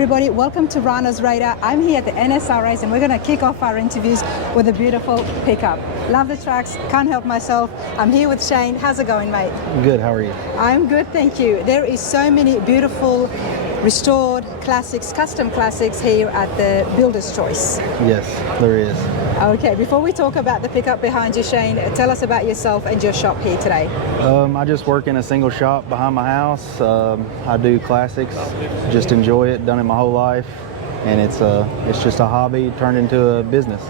everybody, welcome to Rano's Radar. I'm here at the NSRA and we're going to kick off our interviews with a beautiful pickup. Love the trucks, can't help myself. I'm here with Shane. How's it going, mate? Good, how are you? I'm good, thank you. There is so many beautiful restored classics, custom classics here at the Builder's Choice. Yes, there is. Okay, before we talk about the pickup behind you, Shane, tell us about yourself and your shop here today. I just work in a single shop behind my house. I do classics, just enjoy it, done it my whole life, and it's just a hobby turned into a business.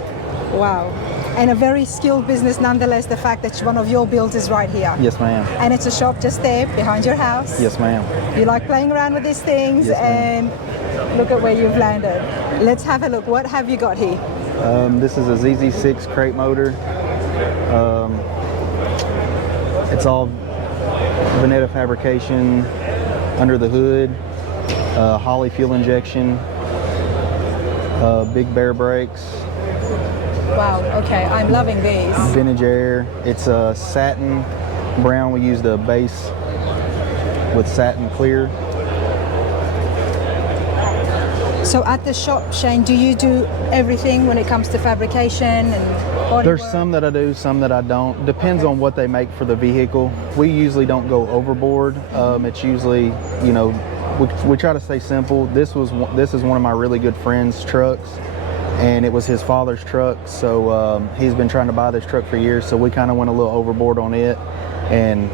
Wow, and a very skilled business nonetheless, the fact that one of your builds is right here. Yes, ma'am. And it's a shop just there behind your house. Yes, ma'am. You like playing around with these things, yes, and look at where you've landed. Let's have a look. What have you got here? This is a ZZ6 Crate motor. It's all Vinnie fabrication under the hood, Holley Fuel injection, big bear brakes. Wow, okay, I'm loving these. Vintage air. It's a satin brown. We used a base with satin clear. So at the shop, Shane, do you do everything when it comes to fabrication and body There's work? some that I do, some that I don't. Depends on what they make for the vehicle. We usually don't go overboard. It's usually, you know, we try to stay simple. This is one of my really good friend's trucks, and it was his father's truck. So he's been trying to buy this truck for years. So we kind of went a little overboard on it, and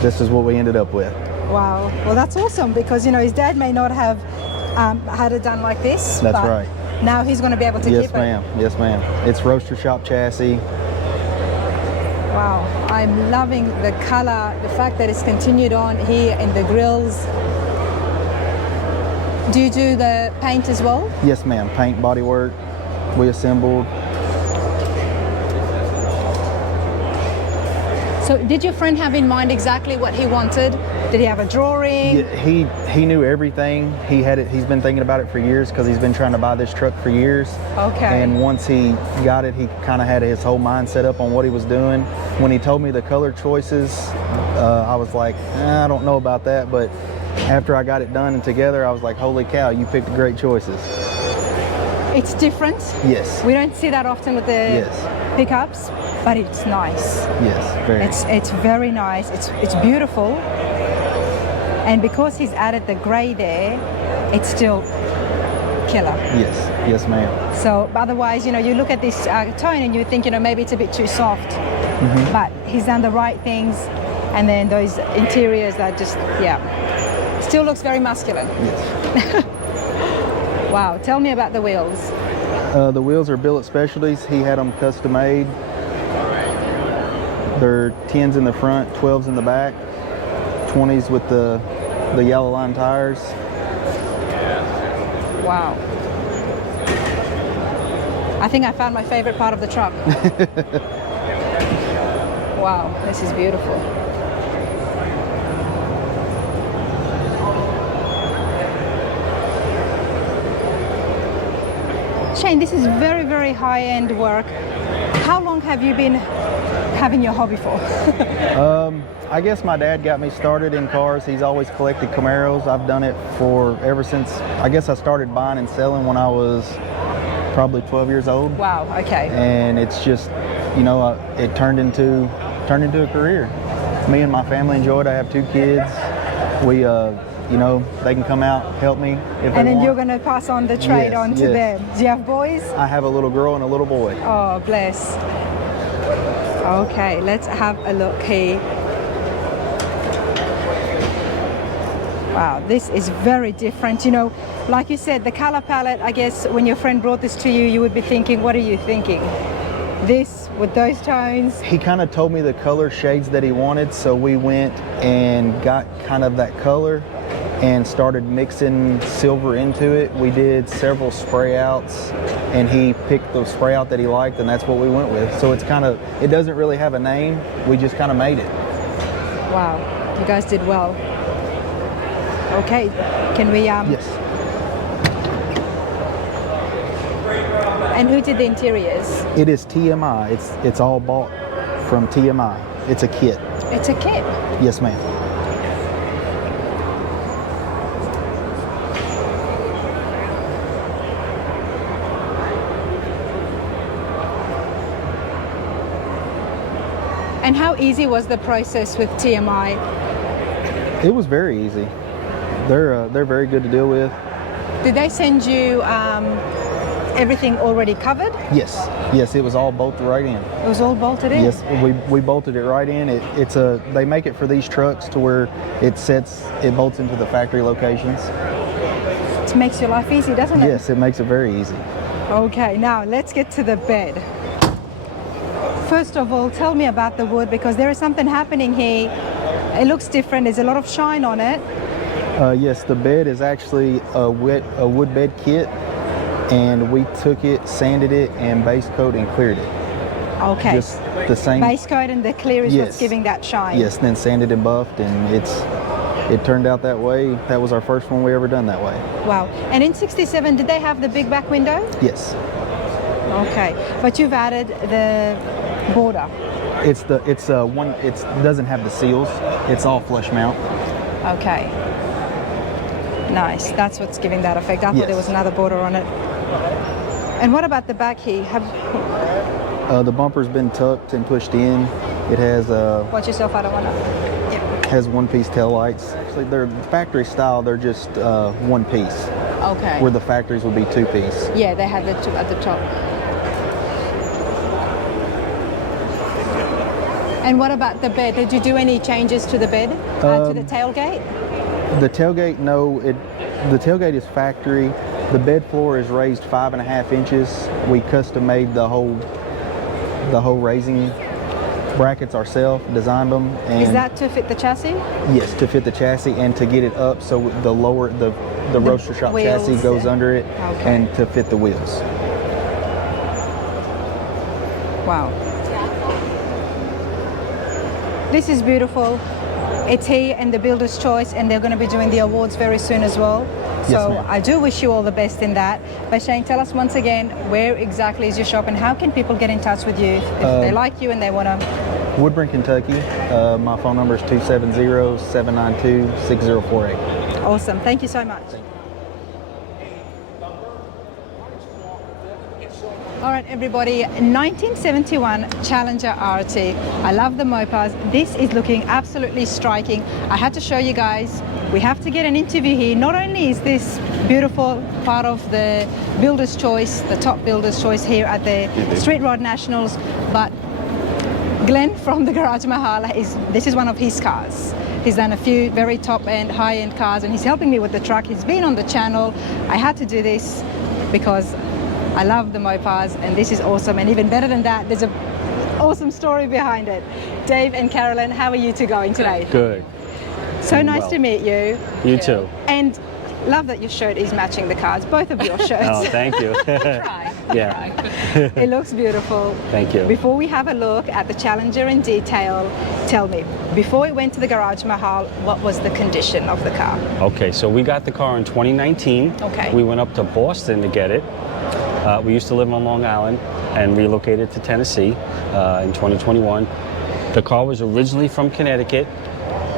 this is what we ended up with. Wow, well that's awesome, because you know his dad may not have had it done like this. That's but right. Now he's going to be able to Yes, keep it. ma'am. Yes, ma'am. It's roaster shop chassis. Wow, I'm loving the color, the fact that it's continued on here in the grills. Do you do the paint as well? Yes, ma'am. Paint, body work. We assembled. So did your friend have in mind exactly what he wanted? Did he have a drawing? Yeah, he knew everything. He had it. He's been thinking about it for years because he's been trying to buy this truck for years. Okay. And once he got it, he kind of had his whole mind set up on what he was doing. When he told me the color choices, I was like, I don't know about that. But after I got it done and together, I was like, holy cow, you picked great choices. It's different. Yes. We don't see that often with the pickups, but it's nice. Yes, very. It's very nice. It's beautiful. And because he's added the gray there, it's still killer. Yes, yes, ma'am. So otherwise, you know, you look at this tone and you think, you know, maybe it's a bit too soft. Mm-hmm. But he's done the right things, and then those interiors are just, yeah, still looks very masculine. Yes. Wow, tell me about the wheels. The wheels are Billet Specialties. He had them custom made. They're 10s in the front, 12s in the back, 20s with the yellow line tires. Wow. I think I found my favorite part of the truck. Wow, this is beautiful. Shane, this is very, very high-end work. How long have you been having your hobby for? I guess my dad got me started in cars. He's always collected Camaros. I've done it ever since, I guess I started buying and selling when I was probably 12 years old. Wow, okay. And it's just, you know, it turned into a career. Me and my family enjoy it. I have 2 kids. We, you know, they can come out, help me if they want. And then you're going to pass on the trade on to them. Do you have boys? I have a little girl and a little boy. Oh, bless. Okay, let's have a look here. Wow, this is very different. You know, like you said, the color palette, I guess when your friend brought this to you, you would be thinking, what are you thinking? This with those tones? He kind of told me the color shades that he wanted, so we went and got kind of that color and started mixing silver into it. We did several spray outs, and he picked the spray out that he liked, and that's what we went with. So it's kind of, it doesn't really have a name. We just kind of made it. Wow, you guys did well. Okay, can we Yes. And who did the interiors? It is TMI. It's all bought from TMI. It's a kit. It's a kit. Yes, ma'am. And how easy was the process with TMI? It was very easy. They're very good to deal with. Did they send you everything already covered? Yes, it was all bolted right in. It was all bolted in? Yes, we bolted it right in. They make it for these trucks to where it bolts into the factory locations. It makes your life easy, doesn't it? Yes, it makes it very easy. Okay, now let's get to the bed. First of all, tell me about the wood, because there is something happening here. It looks different. There's a lot of shine on it. Yes, the bed is actually a wood bed kit, and we took it, sanded it, and base coat and cleared it. Okay. Just the same. Base coat and the clear is Yes. what's giving that shine. Yes, then sanded and buffed, and it turned out that way. That was our first one we ever done that way. Wow. And in 67, did they have the big back window? Yes. Okay. But you've added the border. It doesn't have the seals. It's all flush mount. Okay. Nice. That's what's giving that effect. I thought Yes. there was another border on it. And what about the back here? The bumper's been tucked and pushed in. It has Watch yourself, I don't want to. has one-piece tail lights. Actually, they're factory style. They're just one piece. Okay. Where the factories would be two-piece. Yeah, they had the two at the top. And what about the bed? Did you do any changes to the bed, to the tailgate? The tailgate, no. The tailgate is factory. The bed floor is raised 5.5 inches. We custom made the whole raising brackets ourselves, designed them. And Is that to fit the chassis? yes, to fit the chassis and to get it up so the roaster shop wheels, chassis goes yeah. under it, Okay. and to fit the wheels. Wow. This is beautiful. It's here and the Builder's Choice, and they're going to be doing the awards very soon as well. Yes, So ma'am. I do wish you all the best in that. But Shane, tell us once again, where exactly is your shop and how can people get in touch with you if they like you and they want to? Woodburn, Kentucky. My phone number is 270-792-6048. Awesome. Thank you so much. All right, everybody, 1971 Challenger RT. I love the Mopars. This is looking absolutely striking. I had to show you guys, we have to get an interview here. Not only is this beautiful part of the Builder's Choice, the top Builder's Choice here at the Street Rod Nationals, but Glenn from the Garage Mahal, this is one of his cars. He's done a few very top-end, high-end cars, and he's helping me with the truck. He's been on the channel. I had to do this because I love the Mopars, and this is awesome. And even better than that, there's an awesome story behind it. Dave and Carolyn, how are you two going today? Good. So nice to meet you. You too. And love that your shirt is matching the cars, both of your shirts. Oh, thank you. Yeah. It looks beautiful. Thank you. Before we have a look at the Challenger in detail, tell me, before it went to the Garage Mahal, what was the condition of the car? Okay, so we got the car in 2019. Okay. We went up to Boston to get it. We used to live on Long Island and relocated to Tennessee in 2021. The car was originally from Connecticut,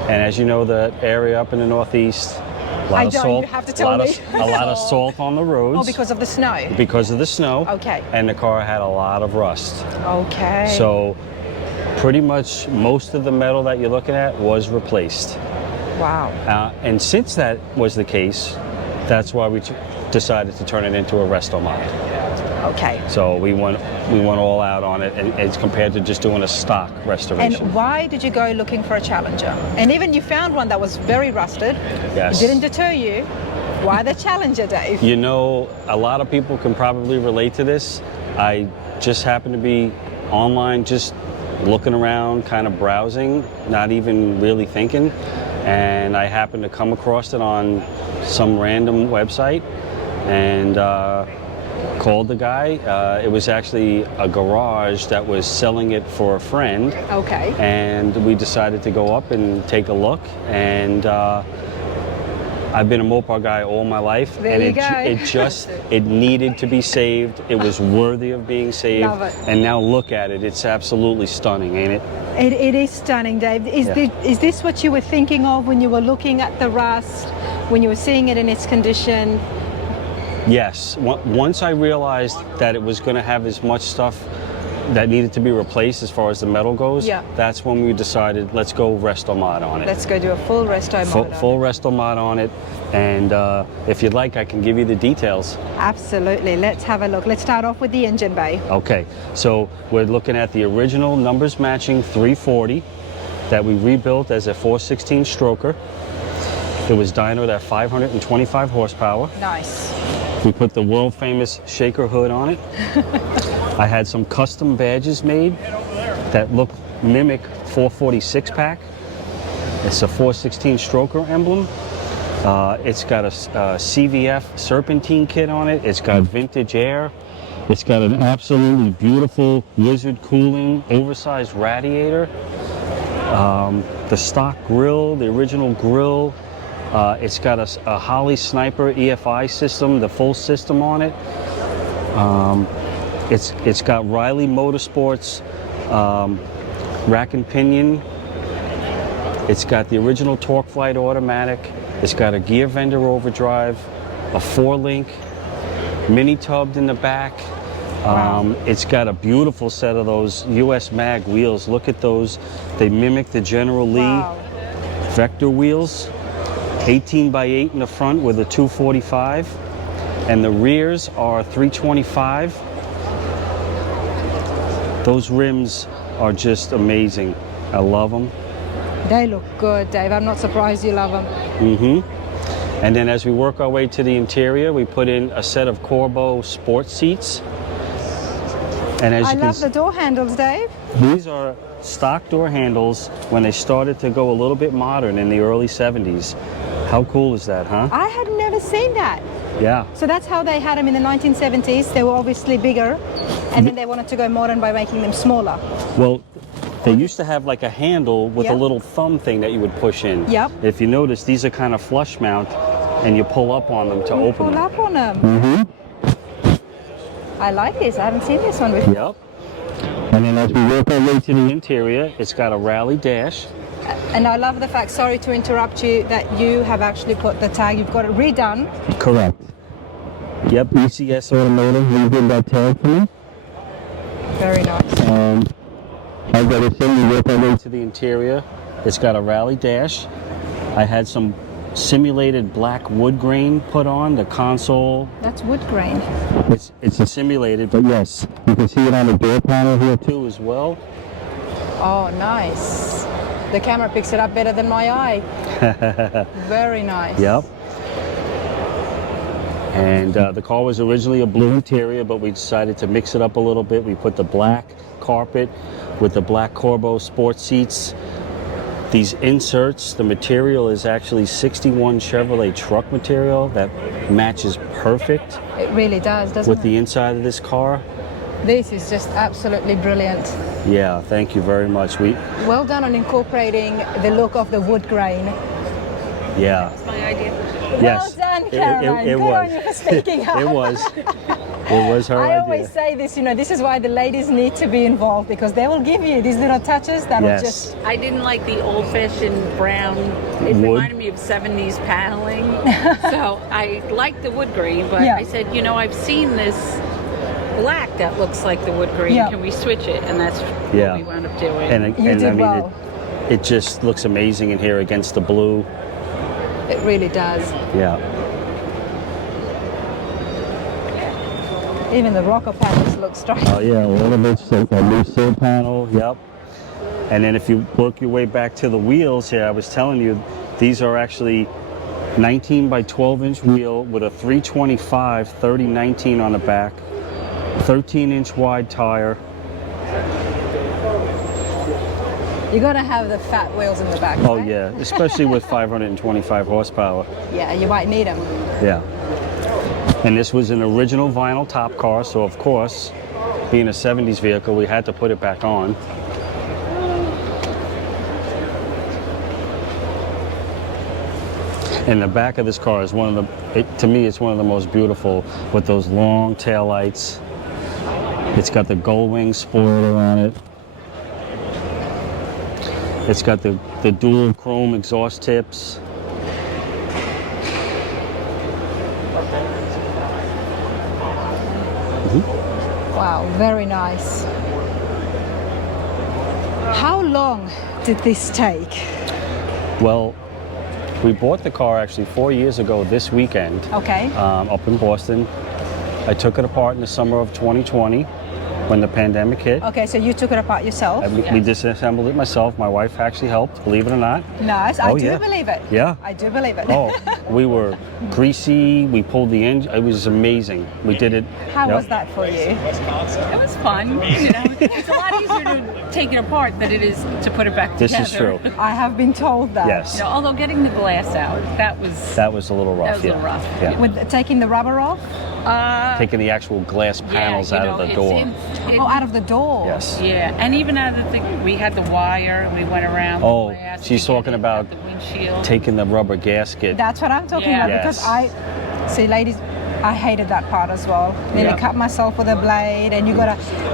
and as you know, the area up in the Northeast, a lot of salt, you have to tell me. a lot of salt on the roads. Oh, because of the snow? Because of the snow. Okay. And the car had a lot of rust. Okay. So pretty much most of the metal that you're looking at was replaced. Wow. And since that was the case, that's why we decided to turn it into a restomod. Okay. So we went all out on it, and as compared to just doing a stock restoration. And why did you go looking for a Challenger? And even you found one that was very rusted. Yes. It didn't deter you. Why the Challenger, Dave? You know, a lot of people can probably relate to this. I just happened to be online, just looking around, kind of browsing, not even really thinking. And I happened to come across it on some random website and called the guy. It was actually a garage that was selling it for a friend. Okay. And we decided to go up and take a look. And I've been a Mopar guy all my life. There and you go. it needed to be saved. It was worthy of being saved. Love it. And now look at it. It's absolutely stunning, ain't it? It is stunning, Dave. Is this what you were thinking of when you were looking at the rust, when you were seeing it in its condition? Yes. Once I realized that it was going to have as much stuff that needed to be replaced as far as the metal goes, Yeah. that's when we decided, let's go restomod on it. Let's go do a full resto mod. Full restomod on it. And if you'd like, I can give you the details. Absolutely. Let's have a look. Let's start off with the engine bay. Okay, so we're looking at the original numbers matching 340 that we rebuilt as a 416 stroker. It was dynoed at 525 horsepower. Nice. We put the world famous shaker hood on it. I had some custom badges made that mimic 446 pack. It's a 416 stroker emblem. It's got a CVF serpentine kit on it. It's got vintage air. It's got an absolutely beautiful Wizard cooling oversized radiator. The stock grill, the original grill. It's got a Holley Sniper EFI system, the full system on it. It's got Riley Motorsports rack and pinion. It's got the original Torque Flight automatic. It's got a gear vendor overdrive, a 4-link, mini tubbed in the back. Wow. It's got a beautiful set of those US mag wheels. Look at those. They mimic the General Lee Wow. Vector wheels. 18 by 8 in the front with a 245. And the rears are 325. Those rims are just amazing. I love them. They look good, Dave. I'm not surprised you love them. Mm-hmm. And then as we work our way to the interior, we put in a set of Corbeau sports seats. And as I you love can the door handles, Dave. These are stock door handles when they started to go a little bit modern in the early 70s. How cool is that, huh? I had never seen that. Yeah. So that's how they had them in the 1970s. They were obviously bigger, and then they wanted to go modern by making them smaller. Well, they used to have like a handle with a Yep. little thumb thing that you would push in. Yep. If you notice, these are kind of flush mount, and you pull up on them to open Pull them. up on them. Mm-hmm. I like this. I haven't seen this one before. Yep. And then as we work our way to the interior, it's got a rally dash. And I love the fact, sorry to interrupt you, that you have actually put the tag, you've got it redone. Correct. Yep, ECS Automotive redid that tag for me. Very nice. As I was saying, we work our way to the interior. It's got a rally dash. I had some simulated black wood grain put on the console. That's wood grain. It's a simulated, but yes, you can see it on the door panel here too as well. Oh, nice. The camera picks it up better than my eye. Very nice. Yep. And the car was originally a blue interior, but we decided to mix it up a little bit. We put the black carpet with the black Corbeau sports seats. These inserts, the material is actually 61 Chevrolet truck material that matches perfect It really does, doesn't with it? the inside of this car. This is just absolutely brilliant. Yeah, thank you very much. Well done on incorporating the look of the wood grain. Yeah. That's my idea. Yes. Well done, Caroline. It Good was. on you for speaking up. It was. It was her I idea. always say this, you know, this is why the ladies need to be involved, because they will give you these little touches that will Yes. just... I didn't like the old-fashioned brown. It Wood. reminded me of 70s paneling. So I liked the wood grain, but Yeah. I said, you know, I've seen this black that looks like the wood grain. Yeah. Can we switch it? And that's Yeah. what we wound up doing. You I did mean, well. it just looks amazing in here against the blue. It really does. Yeah. Even the rocker panels look striking. Oh yeah, all of it's a new sill panel. Yep. And then if you work your way back to the wheels here, I was telling you, these are actually 19 by 12 inch wheel with a 325 3019 on the back, 13-inch wide tire. You gotta have the fat wheels in the back. Oh right? yeah, especially with 525 horsepower. Yeah, you might need them. Yeah. And this was an original vinyl top car, so of course, being a 70s vehicle, we had to put it back on. And the back of this car is one of the, to me, it's one of the most beautiful with those long tail lights. It's got the gold wing spoiler on it. It's got the dual chrome exhaust tips. Wow, very nice. How long did this take? Well, we bought the car actually 4 years ago this weekend. Okay. Up in Boston. I took it apart in the summer of 2020 when the pandemic hit. Okay, so you took it apart yourself? We disassembled it myself. My wife actually helped, believe it or not. Nice. I do yeah. believe it. Yeah. I do believe it. Oh, we were greasy. We pulled the engine. It was amazing. We did it. How Yep. was that for you? It was fun. You know, it's a lot easier to take it apart than it is to put it back This together. is true. I have been told that. Yes. You know, although getting the glass out, that was A little rough. That was a little rough. Yeah. With taking the rubber off? Taking the actual glass panels you out know, of the it's door. Oh, out of the door. Yes. Yeah, and even out of the thing, we had the wire, and we went around. Oh, the glass she's to get talking it about out the windshield. Taking the rubber gasket. That's what I'm talking Yeah. about because Yes. see, ladies, I hated that part as well. Then Yeah. I cut myself with a blade, and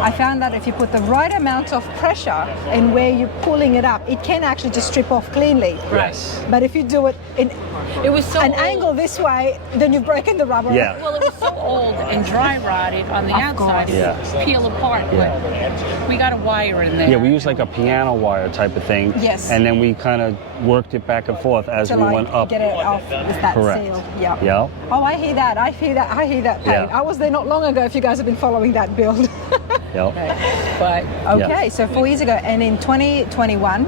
I found that if you put the right amount of pressure in where you're pulling it up, it can actually just strip off cleanly. Yes. But if you do it in It was so an old. angle this way, then you've broken the rubber. Yeah. Well, it was so old and dry rotted on the Of outside. course. It Yeah. would peel apart. Yeah. But we got a wire in there. Yeah, we used like a piano wire type of thing. Yes. And then we kind of worked it back and forth as To we like went up. get it off with that Correct. seal. Yeah. Yeah. Oh, I hear that. I hear that. I hear that pain. Yeah. I was there not long ago. If you guys have been following that build. Yep. But Okay, so 4 years ago, and in 2021.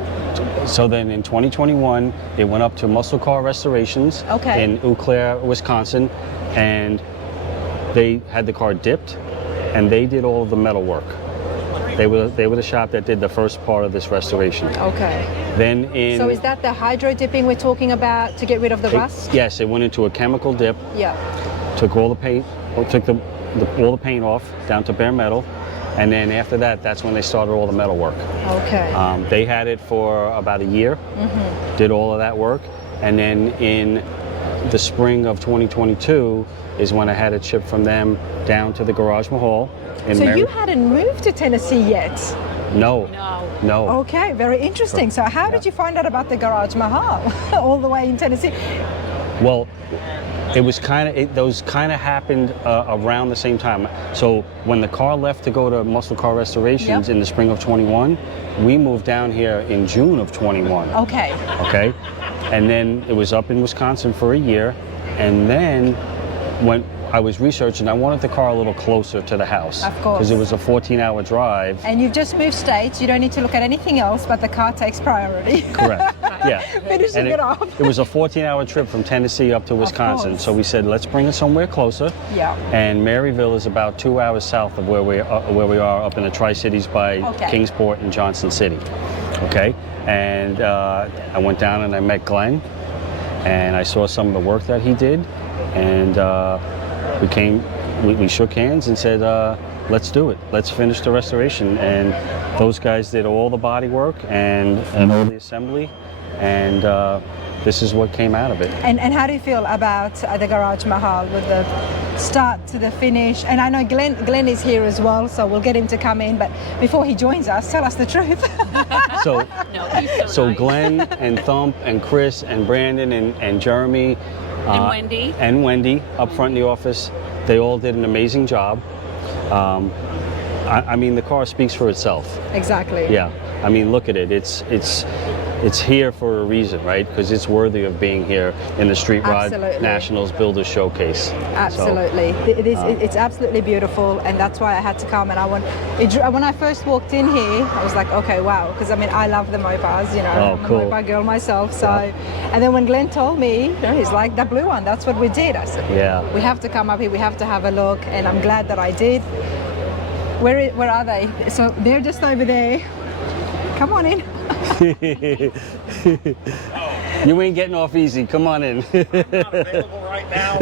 So then in 2021, it went up to Muscle Car Restorations Okay. in Eau Claire, Wisconsin, and they had the car dipped, and they did all of the metal work. They were the shop that did the first part of this restoration. Okay. Then in So is that the hydro dipping we're talking about to get rid of the rust? Yes, it went into a chemical dip, Yeah. took all the paint, took all the paint off down to bare metal, and then after that, that's when they started all the metal work. Okay. They had it for about a year, did all of that work, and then in the spring of 2022 is when I had it shipped from them down to the Garage Mahal in So Mary- you hadn't moved to Tennessee yet? No. no. Okay, very interesting. So how did you find out about the Garage Mahal all the way in Tennessee? Well, it was those kind of happened around the same time. So when the car left to go to Muscle Car Restorations Yep. in the spring of 21, we moved down here in June of 21. Okay. Okay, and then it was up in Wisconsin for a year, and then when I was researching, I wanted the car a little closer to the house. Of course. Because it was a 14-hour drive. And you've just moved states. You don't need to look at anything else, but the car takes priority. Correct. Yeah. Finishing And it off. It was a 14-hour trip from Tennessee up to Wisconsin. course. So we said, let's bring it somewhere closer. Yeah. And Maryville is about 2 hours south of where we are up in the Tri-Cities by Okay. Kingsport and Johnson City. Okay. And I went down and I met Glenn, and I saw some of the work that he did, and we shook hands and said, let's do it. Let's finish the restoration. And those guys did all the body work and all the assembly, and this is what came out of it. And how do you feel about the Garage Mahal with the start to the finish? And I know Glenn is here as well, so we'll get him to come in. But before he joins us, tell us the truth. So, No, he's so nice. Glenn and Thump and Chris and Brandon and Jeremy And Wendy up front in the office, they all did an amazing job. I mean, the car speaks for itself. Exactly. Yeah, I mean, look at it. It's here for a reason, right? Because it's worthy of being here in the Street Rod Absolutely. Nationals Builder Showcase. So, Absolutely, it's absolutely beautiful, and that's why I had to come. And when I first walked in here, I was like, okay, wow, because I mean, I love the Mopars, you know, Oh, I'm cool. a Mopar girl myself. So, and then when Glenn told me, you know, he's like, the blue one, that's what we did. I said, Yeah. we have to come up here, we have to have a look, and I'm glad that I did. Where are they? So they're just over there. Come on in. You ain't getting off easy. Come on in. Not available right now.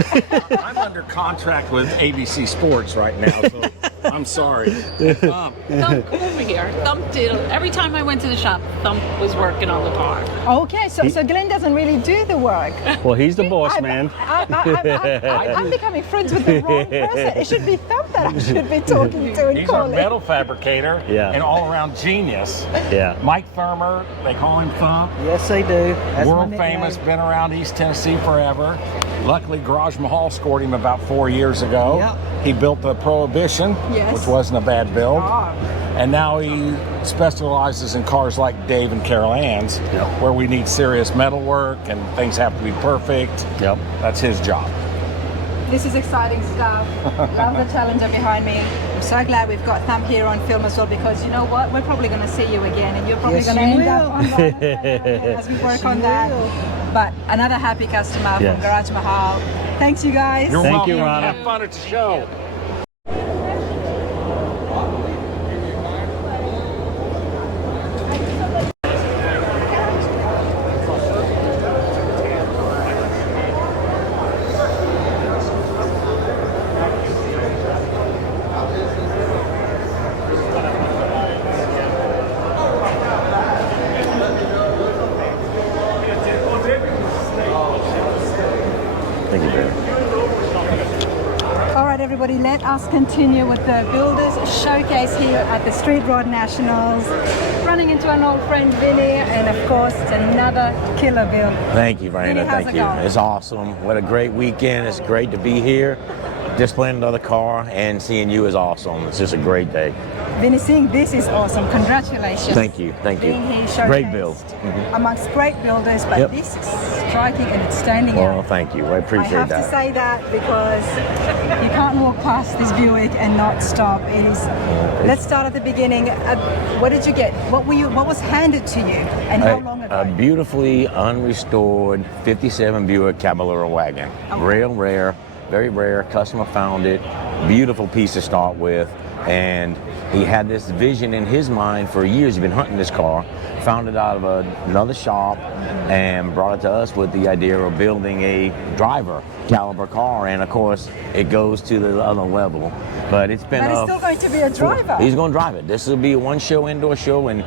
I'm under contract with ABC Sports right now, so I'm sorry. Thump, come over here. Thump did. Every time I went to the shop, Thump was working on the car. Okay, so Glenn doesn't really do the work. Well, he's the boss, man. I'm becoming friends with the wrong person. It should be Thump that I should be talking to and He's our calling. metal fabricator Yeah. and all-around genius. Yeah. Mike Thurmer, they call him Thump. Yes, they do. That's my World nickname. famous, been around East Tennessee forever. Luckily, Garage Mahal scored him about 4 years ago. Yep. He built the Prohibition, Yes. which wasn't a bad build. Oh. And now he specializes in cars like Dave and Carol Ann's, Yep. where we need serious metal work and things have to be perfect. Yep. That's his job. This is exciting stuff. Love the Challenger behind me. I'm so glad we've got Thumb here on film as well, because you know what? We're probably going to see you again, and you're probably Yes, going to you end up will. on Rod as we work on that. But another happy customer Yes. from Garage Mahal. Thanks, you guys. You're Thank welcome. you, Rana. Have fun at the show. Thank you, Barry. All right, everybody, let us continue with the Builders Showcase here at the Street Rod Nationals. Running into an old friend, Vinnie, and of course, it's another killer build. Thank you, Vinny, Raina. how's Thank it you. going? It's awesome. What a great weekend. It's great to be here. Displaying another car and seeing you is awesome. It's just a great day. Vinnie, seeing this is awesome. Congratulations. Thank you. Thank you. Being here Great showcased build. amongst great builders, but Yep. this is striking and it's standing Well, out. thank you. I I appreciate have that. to say that because you can't walk past this Buick and not stop. It is. Let's start at the beginning. What did you get? What were you? What was handed to you? And how long ago? A beautifully unrestored 57 Buick Caballero wagon. Okay. Real rare, very rare. Customer found it. Beautiful piece to start with. And he had this vision in his mind for years. He'd been hunting this car, found it out of another shop, and brought it to us with the idea of building a driver caliber car. And of course, it goes to the other level. But it's been But it's still going to be a driver. He's going to drive it. This will be one show, indoor show, and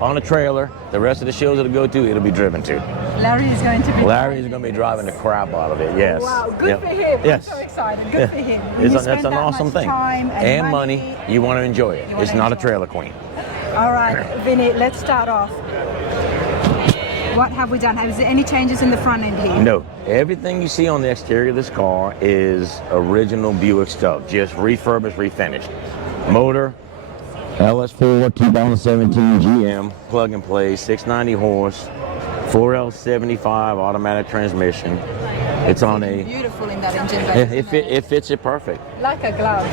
on a trailer. The rest of the shows it'll go to, it'll be driven to. Larry is going to be. Larry's going to be driving the crap out of it. Yes. Wow, good Yep. for him. Yes. I'm so excited. Good for him. When It's you that's spend an that awesome much thing. time and money, you want to enjoy it. You wanna It's not a enjoy it. trailer queen. All right, Vinnie, let's start off. What have we done? Is there any changes in the front end here? No, everything you see on the exterior of this car is original Buick stuff, just refurbished, refinished. Motor, LS4 2017 GM, plug and play, 690 horse, 4L75 automatic transmission. It's on a, Beautiful in that engine bay. it fits it perfect. Like a glove.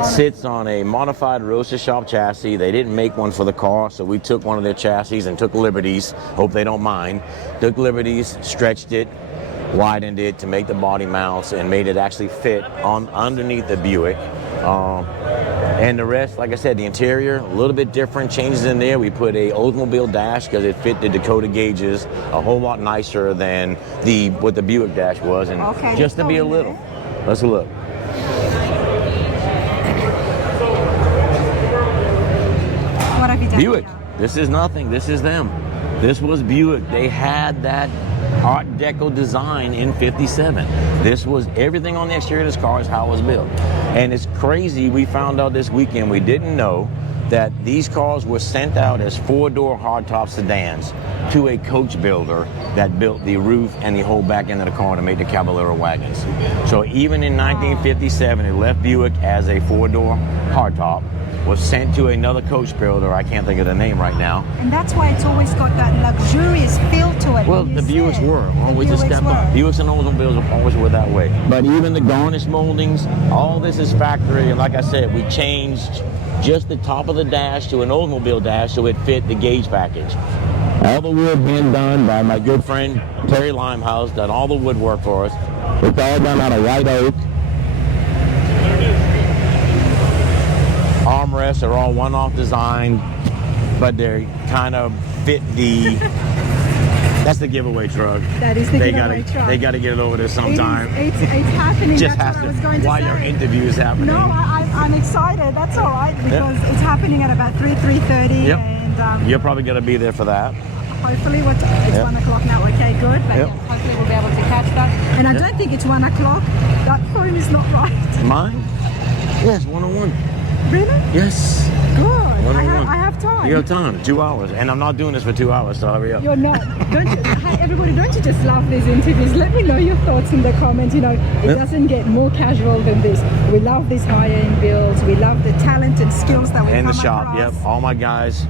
It sits on a modified roaster shop chassis. They didn't make one for the car, so we took one of their chassis and took liberties. Hope they don't mind. Took liberties, stretched it, widened it to make the body mounts, and made it actually fit on underneath the Buick. And the rest, like I said, the interior, a little bit different, changes in there. We put a Oldsmobile dash because it fit the Dakota gauges a whole lot nicer than what the Buick dash was. And Okay, just to let's be go a in little. there. Let's look. What have you done? Buick. here? This is nothing. This is them. This was Buick. They had that Art Deco design in '57. This was everything on the exterior of this car is how it was built. And it's crazy. We found out this weekend, we didn't know that these cars were sent out as 4-door hardtop sedans to a coach builder that built the roof and the whole back end of the car to make the Caballero wagons. So even in 1957, it left Buick as a 4-door hardtop, was sent to another coach builder. I can't think of the name right now. And that's why it's always got that luxurious feel to it. Well, when you the see Buicks it. were The always a Buicks step were. up. Buicks and Oldsmobiles always were that way. But even the garnish moldings, all this is factory. And like I said, we changed just the top of the dash to an Oldsmobile dash so it fit the gauge package. All the wood hand done by my good friend Terry Limehouse, done all the woodwork for us. It's all done out of white oak. Armrests are all one-off design, but they kind of fit the. That's the giveaway truck. That is the They giveaway gotta, truck. They got to get it over there sometime. It's happening. Just That's has what I was going to to while say. your interview is happening. No, I'm excited. That's all right because it's happening at about 3:30, Yep. and You're probably gonna be there for that. hopefully it's Yep. 1 o'clock now. Okay, good. But Yep. yeah, hopefully we'll be able to catch that. And I Yep. don't think it's 1 o'clock. That phone is not right. Mine? Yes, 101. Really? Yes. Good. One-on-one. I have time. You have time, 2 hours. And I'm not doing this for 2 hours, so hurry up. You're not. Don't you, hey, everybody, don't you just love these interviews? Let me know your thoughts in the comments. You know, it doesn't get more casual than this. We love these higher-end builds. We love the talent and skills that we In come the shop, across. yep. All my guys.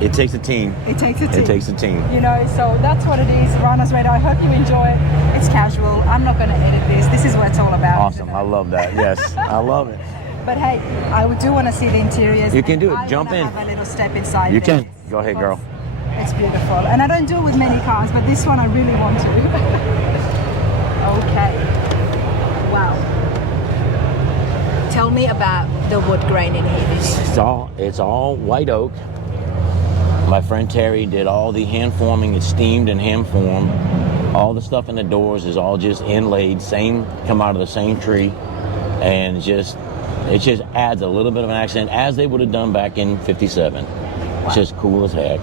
It takes a team. It takes a team. It takes a team. You know, so that's what it is. Runners Radio. I hope you enjoy it. It's casual. I'm not going to edit this. This is what it's all about. Awesome. I love that. Yes, I love it. But hey, I do want to see the interiors. You can do it. I Jump wanna in. Have a little step inside. You there. can. Go ahead, girl. It's beautiful, and I don't do it with many cars, but this one I really want to. Okay. Wow. Tell me about the wood grain in here. It's all white oak. My friend Terry did all the hand forming. It's steamed and hand formed. All the stuff in the doors is all just inlaid, come out of the same tree, and it just adds a little bit of an accent as they would have done back in '57. It's just cool as heck.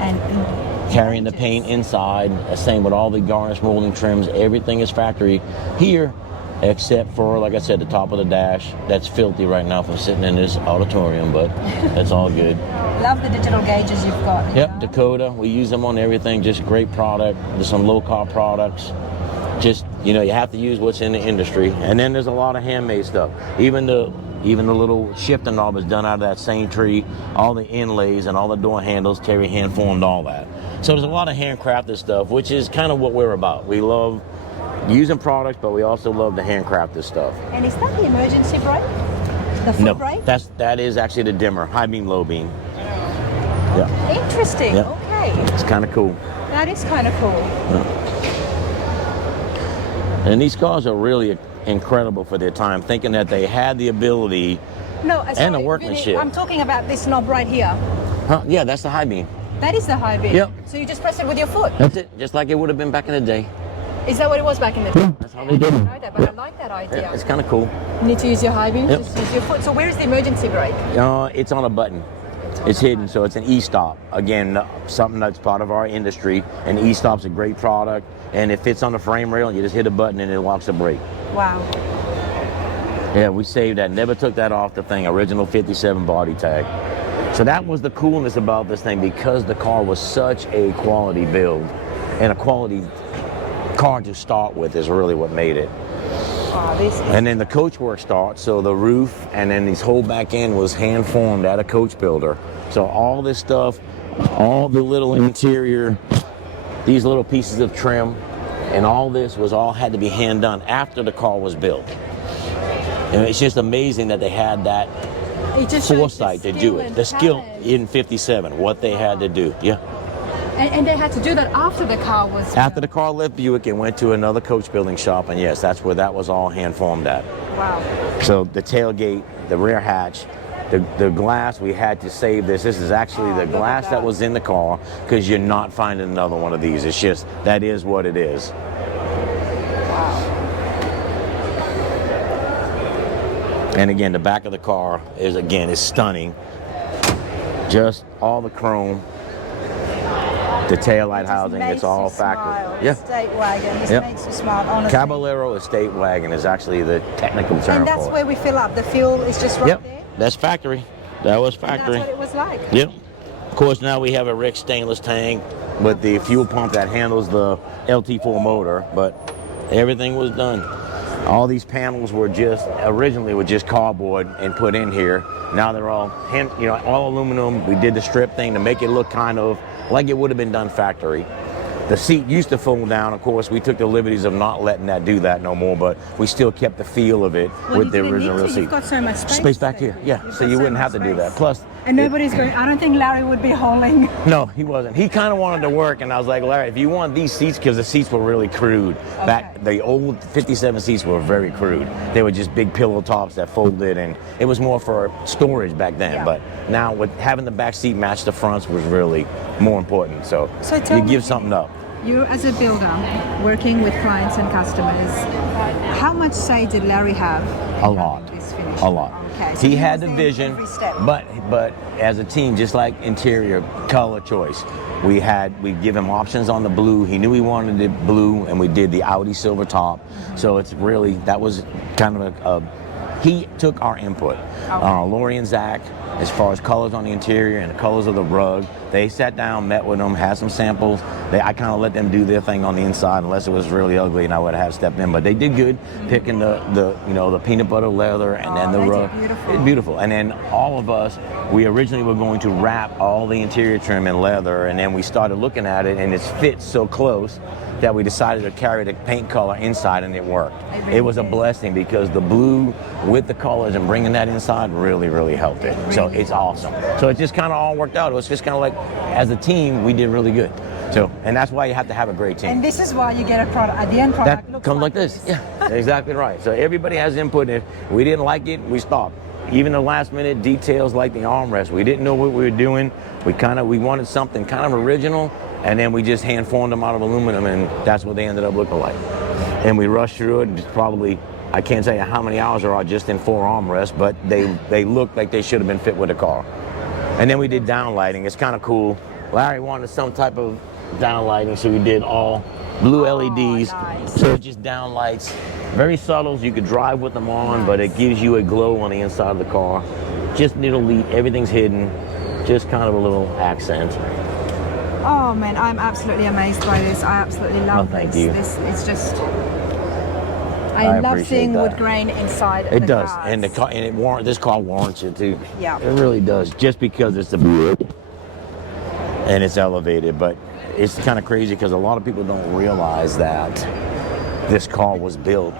And Carrying the paint inside, same with all the garnish molding trims. Everything is factory here, except for, like I said, the top of the dash. That's filthy right now from sitting in this auditorium, but that's all good. love the digital gauges you've got. Yep, know? Dakota. We use them on everything. Just great product. There's some low-cost products. Just, you know, you have to use what's in the industry. And then there's a lot of handmade stuff. Even the little shifting knob is done out of that same tree. All the inlays and all the door handles, Terry hand formed all that. So there's a lot of handcrafted stuff, which is kind of what we're about. We love using products, but we also love the handcrafted stuff. And is that the emergency brake? The foot brake? That is actually the dimmer, high beam, low beam. Yeah. Interesting. Yeah. Okay. It's kind of cool. That is kind of cool. Yeah. And these cars are really incredible for their time, thinking that they had the ability No, and the workmanship. Vinny, I'm talking about this knob right here. Huh? Yeah, that's the high beam. That is the high beam. Yep. So you just press it with your foot. That's it, just like it would have been back in the day. Is that what it was back in the day? That's how they did I it. know that, but I like that idea. Yeah, it's kind of cool. You need to use your high beam, Yep. just use your foot. So where is the emergency brake? It's on a button. It's hidden, so it's an e-stop. Again, something that's part of our industry. An e-stop's a great product, and it fits on the frame rail. You just hit a button and it locks the brake. Wow. Yeah, we saved that. Never took that off the thing. Original 57 body tag. So that was the coolness about this thing, because the car was such a quality build, and a quality car to start with is really what made it. Wow, this is... And then the coachwork starts, so the roof and then this whole back end was hand formed at a coach builder. So all this stuff, all the little interior, these little pieces of trim, and all this was all had to be hand done after the car was built. And it's just amazing that they had that It just shows foresight the to skill do it. and The skill talent. in 57, what they had to do. Yeah. And they had to do that after the car was... After the car left Buick and went to another coach building shop, and yes, that's where that was all hand formed at. Wow. So the tailgate, the rear hatch, the glass, we had to save this. This is actually the look at glass that that. was in the car, because you're not finding another one of these. It's just, that is what it is. Wow. And again, the back of the car is stunning. Just all the chrome, the taillight housing, it's all factory. Yeah. Estate wagon, this Yep. makes you smile, honestly. Caballero estate wagon is actually the technical term And that's for it. where we fill up. The fuel is just right Yep, there. that's factory. That was And that's factory. what it was like. Yep. Of course, now we have a Rick stainless tank with the fuel pump that handles the LT4 motor, but everything was done. All these panels were originally just cardboard and put in here. Now they're all all aluminum. We did the strip thing to make it look kind of like it would have been done factory. The seat used to fold down. Of course, we took the liberties of not letting that do that no more, but we still kept the feel of it Well, with you the didn't original need to. seat. You've got so much space. Space back here, yeah. You've So got you so wouldn't much have to do that. space. Plus, And nobody's going, I don't think Larry would be hauling. no, he wasn't. He kind of wanted to work, and I was like, Larry, if you want these seats, because the seats were really crude. Back the old 57 seats were very crude. They were just big pillow tops that folded, and it was more for storage back then. Yeah. But now with having the back seat match the fronts was really more important. So tell you me, give something up. You as a builder, working with clients and customers, how much say did Larry have? A lot. This finish? A lot. Okay. So He had was the there vision, every step. but as a team, just like interior, color choice, we give him options on the blue. He knew he wanted the blue, and we did the Audi silver top. So it's really, that was kind of he took our input. Lori and Zach, as far as colors on the interior and the colors of the rug, they sat down, met with them, had some samples. I kind of let them do their thing on the inside, unless it was really ugly and I would have stepped in. But they did good, picking the peanut butter leather and then the rug. It's beautiful. And then all of us, we originally were going to wrap all the interior trim in leather, and then we started looking at it, and it fit so close that we decided to carry the paint color inside, and it worked. It was a blessing, because the blue with the colors and bringing that inside really, really helped it. So it's awesome. So it just kind of all worked out. It was just kind of like, as a team, we did really good. So, and that's why you have to have a great team. And this is why you get a product, at the end product that comes like this. Yeah, exactly right. So everybody has input. If we didn't like it, we stopped. Even the last minute details like the armrest, we didn't know what we were doing. We wanted something kind of original, and then we just hand formed them out of aluminum, and that's what they ended up looking like. And we rushed through it. Probably, I can't tell you how many hours there are just in 4 armrests, but they looked like they should have been fit with the car. And then we did downlighting. It's kind of cool. Larry wanted some type of downlighting, so we did all blue LEDs. Nice. So just downlights, very subtle. You could drive with them on, but it gives you a glow on the inside of the car. Just everything's hidden. Just kind of a little accent. Oh man, I'm absolutely amazed by this. I absolutely love thank this. you. It's just, I love seeing that. wood grain inside It the does, cars. and the car, this car warrants it too. Yeah. It really does, just because it's a Buick and it's elevated. But it's kind of crazy because a lot of people don't realize that this car was built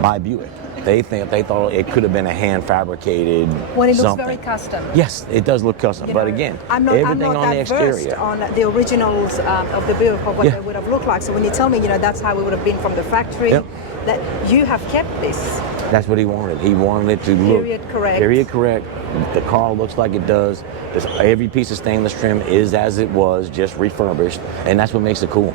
by Buick. They thought it could have been a hand fabricated. Well, it looks something. very custom. Yes, it does look custom, You but know, again, I'm not everything on the that versed exterior. on the originals of the Buick or what they would have looked like. So when you tell me, that's how it would have been from the factory, that you have kept this. That's what he wanted. He wanted it to look period correct. The car looks like it does. Every piece of stainless trim is as it was, just refurbished, and that's what makes it cool.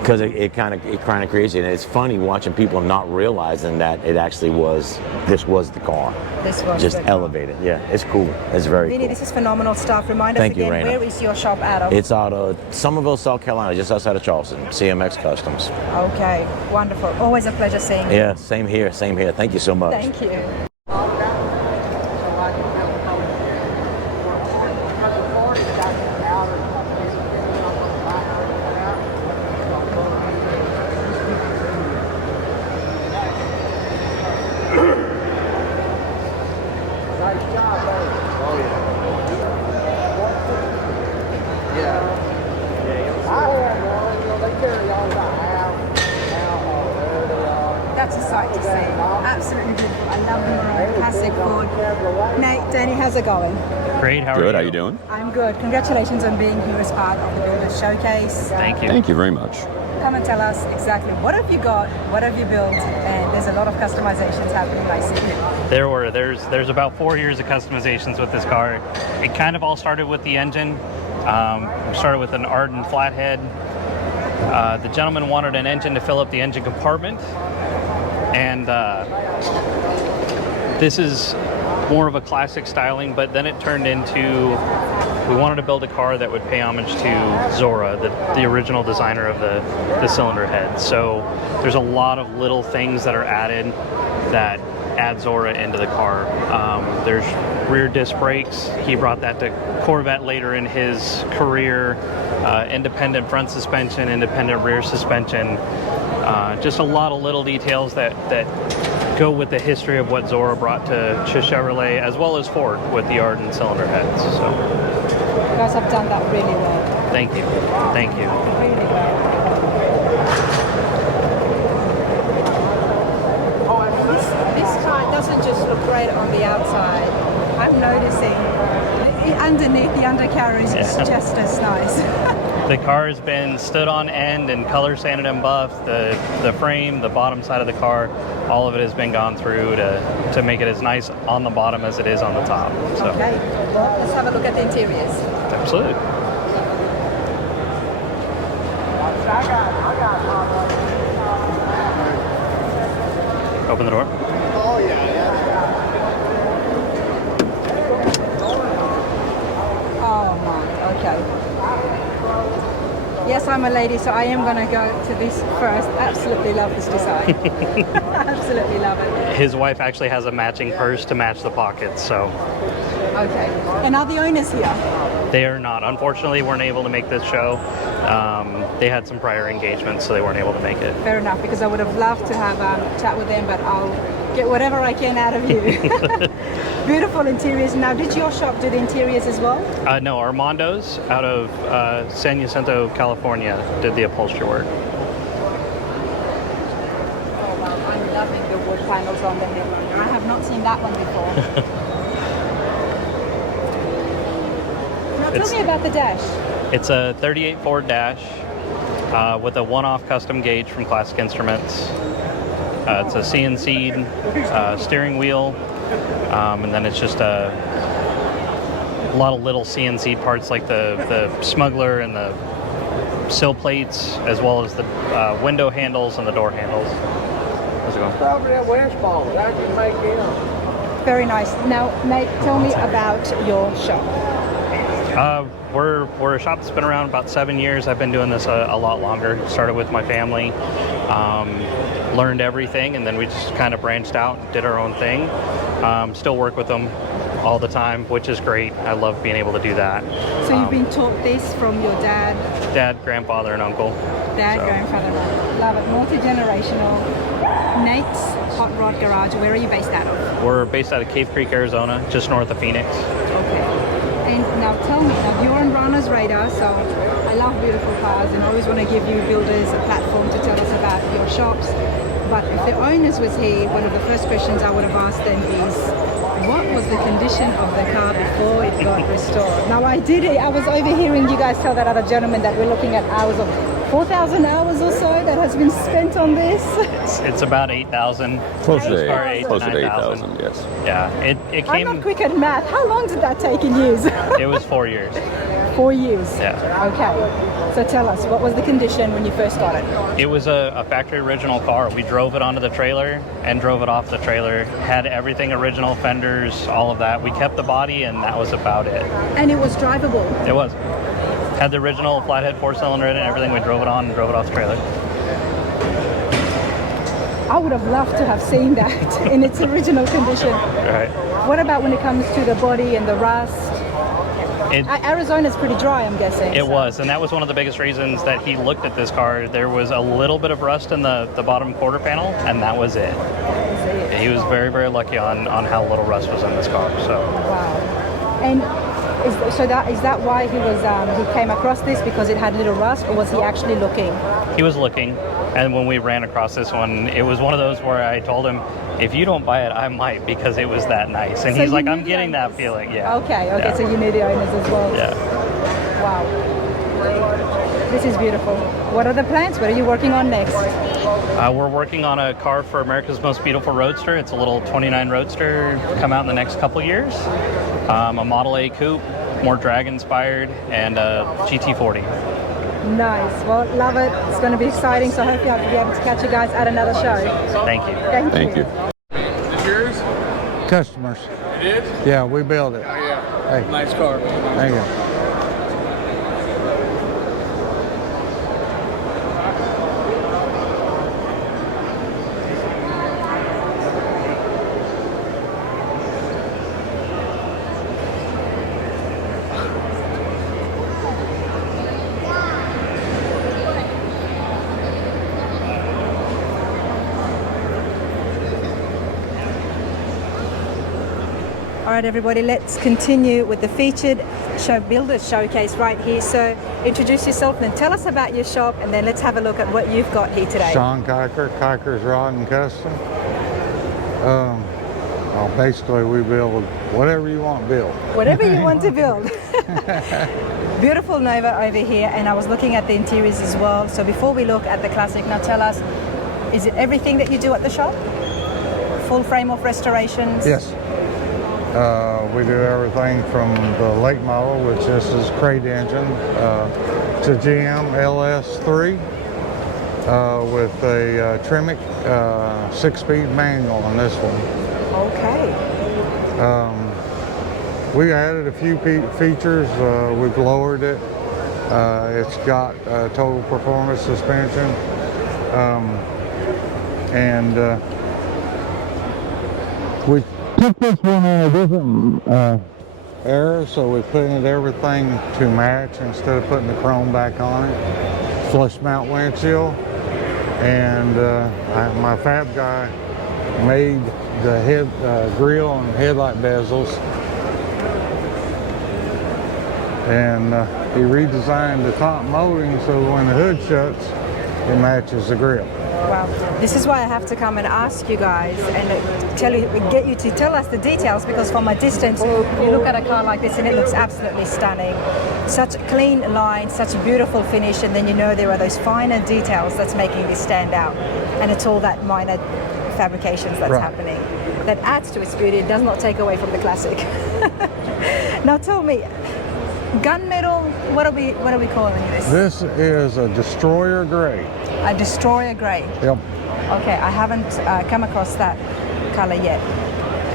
Because it kind of creates it, and it's funny watching people not realizing that this was the car. This was just the car. elevated. Yeah, it's cool. It's very Vinnie, cool. this is phenomenal stuff. Remind us Thank you, again, Raina. where is your shop out of? It's out of Somerville, South Carolina, just outside of Charleston. CMX Customs. Okay, wonderful. Always a pleasure seeing you. Yeah, same here. Same here. Thank you so much. Thank you. That's a sight to see. Absolutely beautiful. I love the classic Ford. Nate, Danny, how's it going? Great, how are you? Good, how you doing? I'm good. Congratulations on being here as part of the Builder Showcase. Thank you. Thank you very much. Come and tell us exactly what have you got, what have you built, and there's a lot of customizations happening, I see. There's about 4 years of customizations with this car. It kind of all started with the engine. We started with an Arden flathead. The gentleman wanted an engine to fill up the engine compartment, and this is more of a classic styling, but then it turned into, we wanted to build a car that would pay homage to Zora, the original designer of the cylinder head. So there's a lot of little things that are added that add Zora into the car. There's rear disc brakes. He brought that to Corvette later in his career. Independent front suspension, independent rear suspension. Just a lot of little details that go with the history of what Zora brought to Chevrolet, as well as Ford with the Arden cylinder heads. So, You guys have done that really well. thank you. Thank you. Really well. This car doesn't just look great on the outside. I'm noticing underneath the undercarriage is just as nice. The car has been stood on end and color sanded and buffed. The frame, the bottom side of the car, all of it has been gone through to make it as nice on the bottom as it is on the top. So, Okay, well, let's have a look at the interiors. absolutely. Open the door. Oh my, okay. Yes, I'm a lady, so I am going to go to this first. Absolutely love this design. Absolutely love it. His wife actually has a matching purse to match the pockets, so. Okay. And are the owners here? They are not. Unfortunately, weren't able to make this show. They had some prior engagements, so they weren't able to make it. Fair enough, because I would have loved to have a chat with them, but I'll get whatever I can out of you. Beautiful interiors. Now, did your shop do the interiors as well? No, Armando's out of San Jacinto, California, did the upholstery work. Oh, wow. I'm loving the wood panels on the headliner. I have not seen that one before. Now, tell me about the dash. It's a 38 Ford dash with a one-off custom gauge from Classic Instruments. It's a CNC'd steering wheel, and then it's just a lot of little CNC'd parts like the smuggler and the sill plates, as well as the window handles and the door handles. How's it going? Probably that wishbone. I can make him. Very nice. Now, mate, tell me about your shop. We're a shop that's been around about 7 years. I've been doing this a lot longer. Started with my family, learned everything, and then we just kind of branched out and did our own thing. Still work with them all the time, which is great. I love being able to do that. So you've been taught this from your dad? Dad, grandfather, and uncle. Grandfather. Love it. Multi-generational. Nate's Hot Rod Garage, where are you based out of? We're based out of Cave Creek, Arizona, just north of Phoenix. Okay. And now tell me, now you're on Rana's radar, so I love beautiful cars and I always want to give you builders a platform to tell us about your shops. But if the owners was here, one of the first questions I would have asked them is, what was the condition of the car before it got restored? Now I was overhearing you guys tell that other gentleman that we're looking at hours of 4,000 hours or so that has been spent on this. It's about 8,000. Close to 8,000, yes. Yeah, it I'm came. not quick at math. How long did that take in years? It was 4 years. 4 years? Yeah. Okay. So tell us, what was the condition when you first got it? It was a factory original car. We drove it onto the trailer and drove it off the trailer. Had everything original, fenders, all of that. We kept the body and that was about it. And it was drivable? It was. Had the original flathead 4-cylinder in it and everything. We drove it on and drove it off the trailer. I would have loved to have seen that in its original condition. Right. What about when it comes to the body and the rust? Arizona's pretty dry, I'm guessing. It was, and that was one of the biggest reasons that he looked at this car. There was a little bit of rust in the bottom quarter panel, and that was it. He was very, very lucky on how little rust was in this car. So. Wow. And is that why he came across this, because it had little rust, or was he actually looking? He was looking, and when we ran across this one, it was one of those where I told him, if you don't buy it, I might, because it was that nice. And so he's like, I'm getting that feeling. Yeah. Okay, yeah. So you knew the owners as well. Yeah. Wow. This is beautiful. What are the plans? What are you working on next? We're working on a car for America's Most Beautiful Roadster. It's a little 29 Roadster, come out in the next couple years. A Model A Coupe, more drag-inspired, and a GT40. Nice. Well, love it. It's going to be exciting, so I hope you'll be able to catch you guys at another show. Thank you. Thank you. Is it yours? Customers. It is? Yeah, we build it. Oh, yeah. Hey. Nice car, man. Thank you. All right, everybody, let's continue with the featured builders showcase right here. So introduce yourself and tell us about your shop, and then let's have a look at what you've got here today. Sean Kiker, Kiker's Rod and Custom. Well, basically, we build whatever you want to build. Whatever you want to build. Beautiful Nova over here, and I was looking at the interiors as well. So before we look at the Classic, now tell us, is it everything that you do at the shop? Full frame-off restorations? Yes. We do everything from the late model, which this is crate engine, to GM LS3 with a Tremec 6-speed manual on this one. Okay. We added a few features. We've lowered it. It's got total performance suspension, and we took this one in a different era, so we painted everything to match instead of putting the chrome back on it. Flush mount windshield, and my fab guy made the head grill and headlight bezels, and he redesigned the top molding so when the hood shuts, it matches the grill. Wow, this is why I have to come and ask you guys and get you to tell us the details, because from a distance, you look at a car like this and it looks absolutely stunning. Such clean lines, such a beautiful finish, and then you know there are those finer details that's making this stand out. And it's all that minor fabrications that's happening. That adds to its beauty, it does not take away from the classic. Now tell me, gunmetal, what are we calling this? This is a destroyer gray. A destroyer gray. Yep. Okay, I haven't come across that color yet.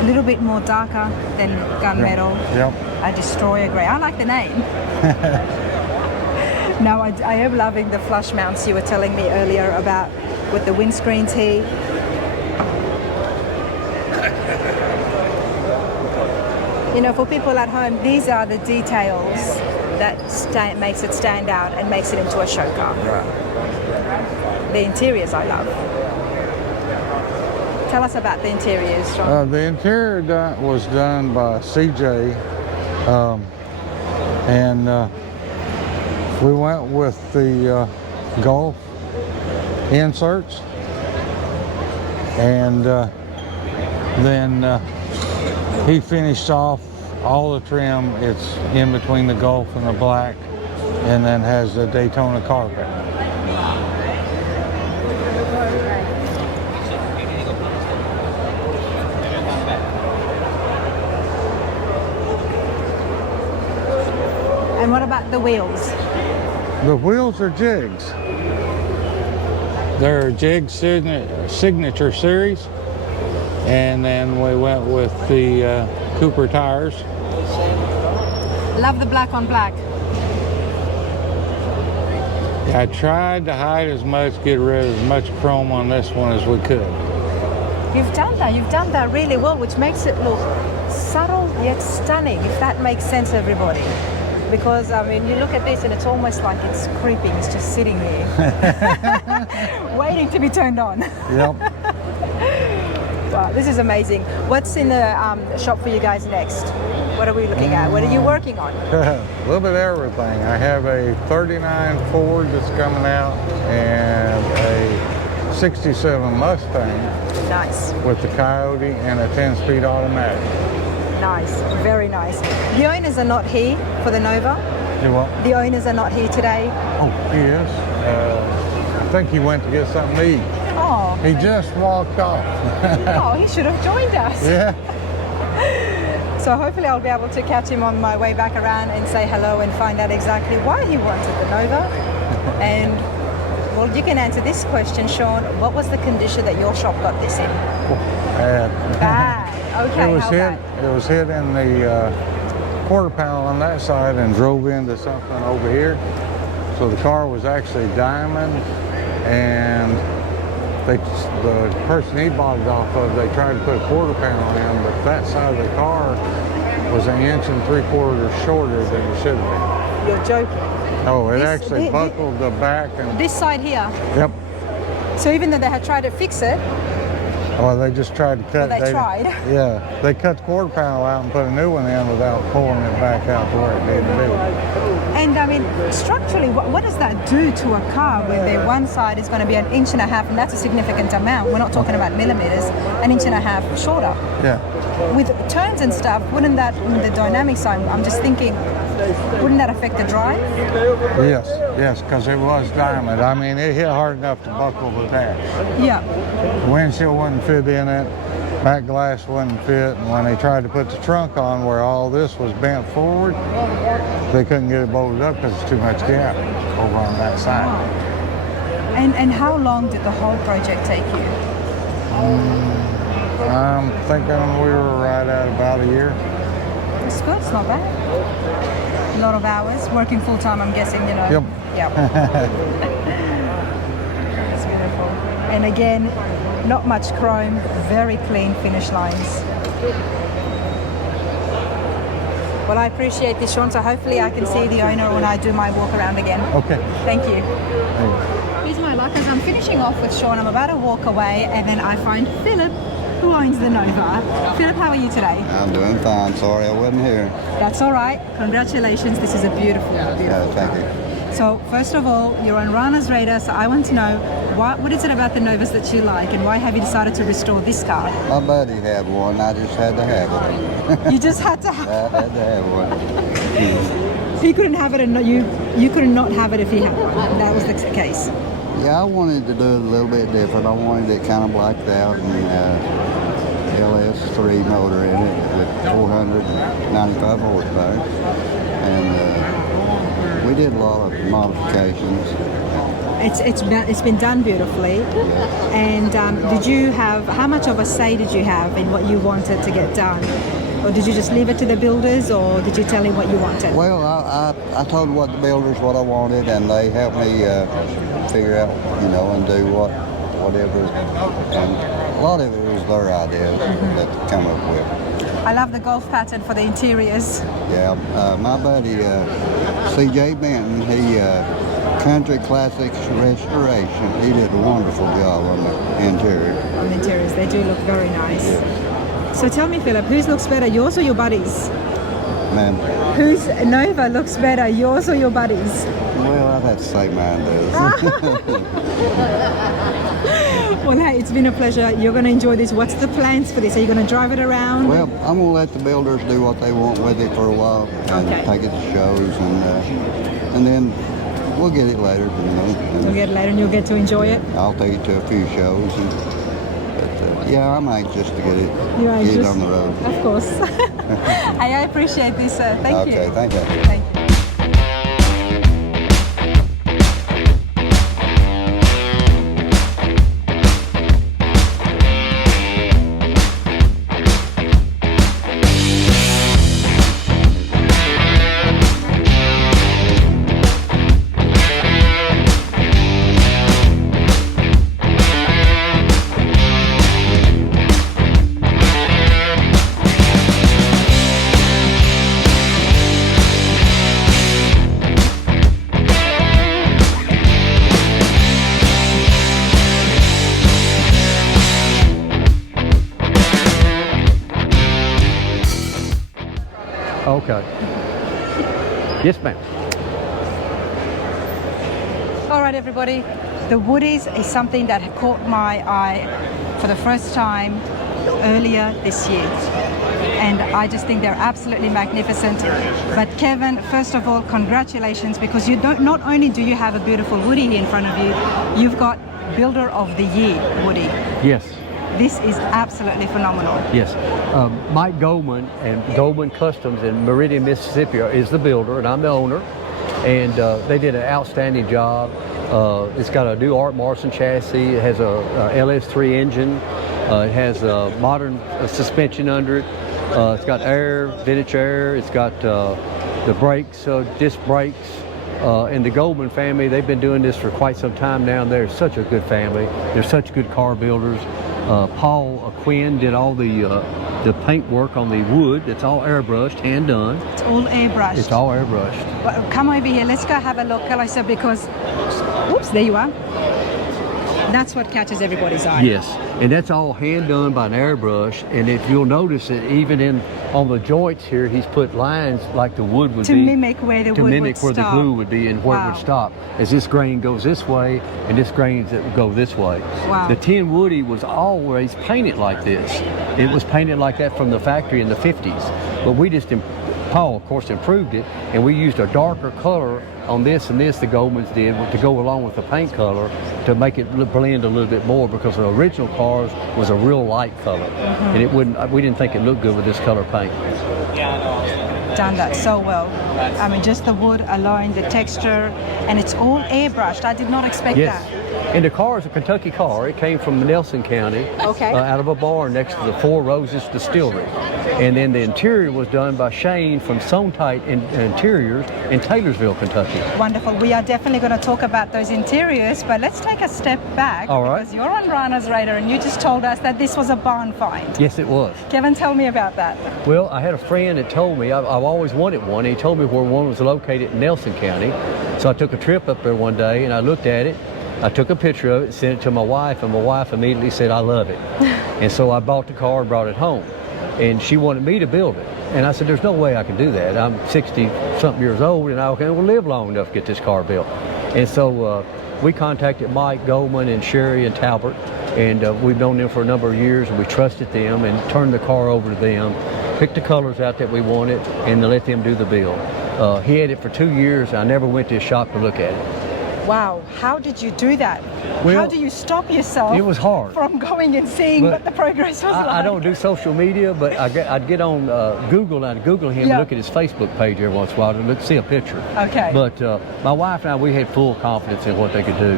A little bit more darker than gunmetal. Yep. A destroyer gray. I like the name. Now I am loving the flush mounts you were telling me earlier about with the windscreen tee. You know, for people at home, these are the details that makes it stand out and makes it into a show car. Right. The interiors I love. Tell us about the interiors, John. The interior was done by CJ, and we went with the Gulf inserts, and then he finished off all the trim. It's in between the Gulf and the black, and then has the Daytona carpet. And what about the wheels? The wheels are jigs. They're Jig Signature Series, and then we went with the Cooper tires. Love the black on black. I tried to hide as much, get rid of as much chrome on this one as we could. You've done that really well, which makes it look subtle yet stunning, if that makes sense, everybody. Because, I mean, you look at this and it's almost like it's creeping, it's just sitting here, waiting to be turned on. Yep. Wow, this is amazing. What's in the shop for you guys next? What are we looking at? What are you working on? A little bit of everything. I have a 39 Ford that's coming out and a 67 Mustang. Nice. With the Coyote and a 10-speed automatic. Nice, very nice. The owners are not here for the Nova. You what? The owners are not here today. Oh, he is? I think he went to get something to eat. Oh. He just walked off. Oh, he should have joined us. Yeah. So hopefully I'll be able to catch him on my way back around and say hello and find out exactly why he wanted the Nova. And, well, you can answer this question, Sean. What was the condition that your shop got this in? Bad. Bad. Okay, It was hit in the quarter panel on that side and drove into something over here. So the car was actually diamond, and the person he bought it off of, they tried to put a quarter panel in, but that side of the car was 1 3/4 inches shorter than it should have been. You're joking. Oh, it actually buckled the back. And this side here? Yep. So even though they had tried to fix it, well, they just tried to cut. Well, they tried. Yeah, they cut the quarter panel out and put a new one in without pulling it back out to where it needed to be. and I mean, structurally, what does that do to a car where the one side is going to be 1.5 inches, and that's a significant amount. We're not talking about millimeters, 1.5 inches shorter. Yeah. With turns and stuff, wouldn't that, the dynamic side, I'm just thinking, wouldn't that affect the drive? Yes, because it was diamond. I mean, it hit hard enough to buckle the dash. Yeah. The windshield wouldn't fit in it, back glass wouldn't fit, and when they tried to put the trunk on where all this was bent forward, they couldn't get it bolted up because there's too much gap over on that side. And how long did the whole project take you? I'm thinking we were right at about a year. It's good, it's not bad. A lot of hours, working full time, I'm guessing, you know. Yep. Yep. It's beautiful. And again, not much chrome, very clean finish lines. Well, I appreciate this, Sean, so hopefully I can see the owner when I do my walk around again. Okay. Thank you. Here's my luck as I'm finishing off with Sean. I'm about to walk away and then I find Philip, who owns the Nova. Philip, how are you today? I'm doing fine. Sorry I wasn't here. That's all right. Congratulations. This is a beautiful, beautiful Thank car. you. So first of all, you're on Rana's radar, so I want to know what is it about the Novas that you like and why have you decided to restore this car? My buddy had one. I just had to have it. You just had to have I had to have one. He couldn't have it and you could not have it if he had one. That was the case. Yeah, I wanted to do it a little bit different. I wanted it kind of blacked out and LS3 motor in it with 495 horsepower. And we did a lot of modifications. It's been done beautifully. Yeah. And did you have, how much of a say did you have in what you wanted to get done? Or did you just leave it to the builders, or did you tell him what you wanted? Well, I told what the builders what I wanted, and they helped me figure out, you know, and do whatever. And a lot of it was their ideas that they come up with. I love the golf pattern for the interiors. Yeah, my buddy C.J. Benton, he Country Classics Restoration. He did a wonderful job on the interior. On the interiors, they do look very nice. So tell me, Philip, whose looks better, yours or your buddies? Man, Whose Nova looks better, yours or your buddies? well, I'd have to say mine does. Well, hey, it's been a pleasure. You're going to enjoy this. What's the plans for this? Are you going to drive it around? Well, I'm going to let the builders do what they want with it for a while and take it to shows, and then we'll get it later, you know. You'll get it later and you'll get to enjoy it? I'll take it to a few shows. But yeah, I'm anxious to get it on the road. Of course. I appreciate this. Thank you. Okay, thank you. Thank you. Okay. Yes, ma'am. All right, everybody. The Woodies is something that caught my eye for the first time earlier this year. And I just think they're absolutely magnificent. But Kevin, first of all, congratulations, because you don't, not only do you have a beautiful Woody here in front of you, you've got Builder of the Year Woody. Yes. This is absolutely phenomenal. Yes. Mike Goldman and Goldman Customs in Meridian, Mississippi is the builder, and I'm the owner. And they did an outstanding job. It's got a new Art Morrison chassis. It has a LS3 engine. It has a modern suspension under it. It's got air, vintage air. It's got the brakes, disc brakes. And the Goldman family, they've been doing this for quite some time now. They're such a good family. They're such good car builders. Paul Quinn did all the paint work on the wood. It's all airbrushed, hand done. It's all airbrushed. It's all airbrushed. Well, come over here. Let's go have a look, Elisa, because, oops, there you are. That's what catches everybody's eye. Yes, and that's all hand done by an airbrush. And if you'll notice it, even on the joints here, he's put lines like the wood would to be. Mimic where the wood To mimic would where stop. the glue would be and where it would stop. As this grain goes this way, and this grain that go this way. Wow. The tin Woody was always painted like this. It was painted like that from the factory in the 50s. But we just, Paul, of course, improved it, and we used a darker color on this and this, the Goldmans did, to go along with the paint color to make it blend a little bit more, because the original cars was a real light color, and it wouldn't. We didn't think it looked good with this color paint. Done that so well. I mean, just the wood alone, the texture, and it's all airbrushed. I did not expect that. And the car is a Kentucky car. It came from Nelson County, Okay. out of a barn next to the Four Roses Distillery. And then the interior was done by Shane from Sontight Interiors in Taylorsville, Kentucky. Wonderful. We are definitely going to talk about those interiors, but let's take a step back. All right. Because you're on Rana's radar and you just told us that this was a barn find. Yes, it was. Kevin, tell me about that. Well, I had a friend that told me, I've always wanted one. He told me where one was located in Nelson County. So I took a trip up there one day and I looked at it. I took a picture of it, sent it to my wife, and my wife immediately said, I love it. And so I bought the car and brought it home. And she wanted me to build it. And I said, there's no way I can do that. I'm 60-something years old, and I can't live long enough to get this car built. And so we contacted Mike Goldman and Sherry and Talbert, and we've known them for a number of years, and we trusted them and turned the car over to them, picked the colors out that we wanted, and let them do the build. He had it for 2 years. I never went to his shop to look at it. Wow, how did you do that? Well, how do you stop yourself it was hard. from going and seeing But what the progress was like? I don't do social media, but I'd get on Google and I'd Google him and look at his Facebook page every once in a while to see a picture. Okay. But my wife and I, we had full confidence in what they could do,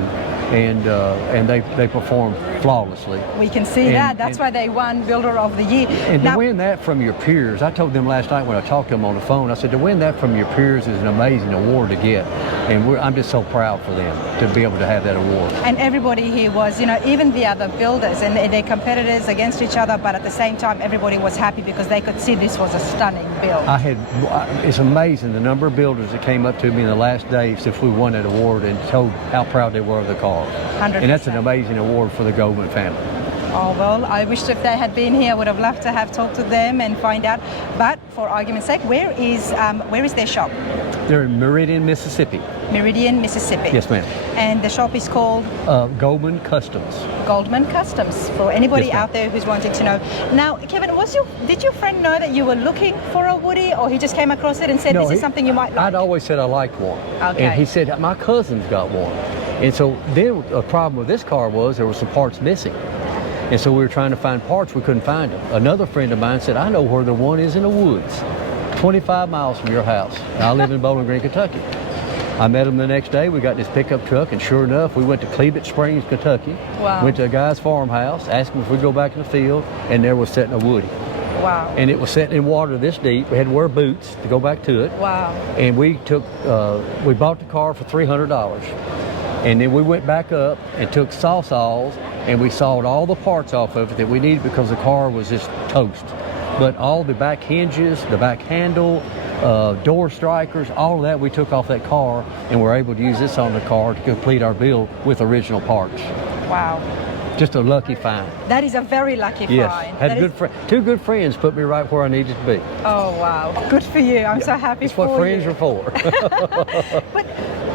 and they performed flawlessly. We can see that. That's why they won Builder of the Year. And Now, to win that from your peers, I told them last night when I talked to them on the phone, I said, to win that from your peers is an amazing award to get. And I'm just so proud for them to be able to have that award. and everybody here was, even the other builders and their competitors against each other, but at the same time, everybody was happy because they could see this was a stunning build. It's amazing the number of builders that came up to me in the last days since we won that award and told how proud they were of the car. 100%. And that's an amazing award for the Goldman family. Oh, well, I wish if they had been here, I would have loved to have talked to them and find out. But for argument's sake, where is their shop? They're in Meridian, Mississippi. Meridian, Mississippi. Yes, ma'am. And the shop is called? Goldman Customs. Goldman Customs, for anybody Yes, ma'am. out there who's wanting to know. Now, Kevin, did your friend know that you were looking for a Woody, or he just came across it and said, this is something you might like? I'd always said I liked one. Okay. And he said, my cousin's got one. And so then a problem with this car was there were some parts missing. And so we were trying to find parts, we couldn't find them. Another friend of mine said, I know where the one is in the woods, 25 miles from your house. And I live in Bowling Green, Kentucky. I met him the next day, we got this pickup truck, and sure enough, we went to Cleveland Springs, Kentucky. Wow. Went to a guy's farmhouse, asked him if we'd go back in the field, and there was sitting a Woody. Wow. And it was sitting in water this deep. We had to wear boots to go back to it. Wow. And we bought the car for $300. And then we went back up and took saws and we sawed all the parts off of it that we needed because the car was just toast. But all the back hinges, the back handle, door strikers, all of that we took off that car, and we're able to use this on the car to complete our build with original parts. Wow. Just a lucky find. That is a very lucky Yes, find. had That good is- two good friends put me right where I needed to be. Oh, wow. Good for you. I'm so happy That's for what friends you. are for. But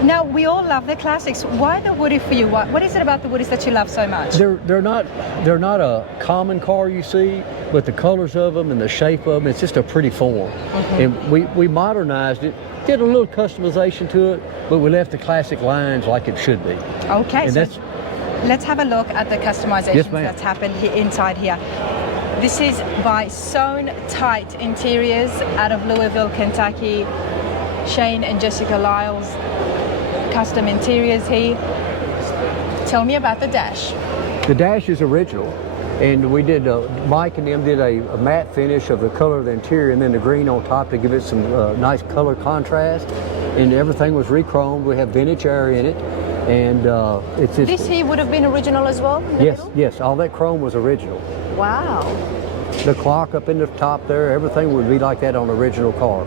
now, we all love the classics. Why the Woody for you? What is it about the Woodies that you love so much? They're not a common car you see, but the colors of them and the shape of them, it's just a pretty form. And we modernized it, did a little customization to it, but we left the classic lines like it should be. Okay, And so that's let's have a look at the customizations Yes, ma'am. that's happened inside here. This is by Sontight Interiors out of Louisville, Kentucky. Shane and Jessica Lyles Custom Interiors here. Tell me about the dash. the dash is original, and we did Mike and them did a matte finish of the color of the interior and then the green on top to give it some nice color contrast. And everything was re-chromed. We have vintage air in it. And it's just, This here would have been original as well? In the yes, middle? yes, all that chrome was original. Wow. The clock up in the top there, everything would be like that on the original car.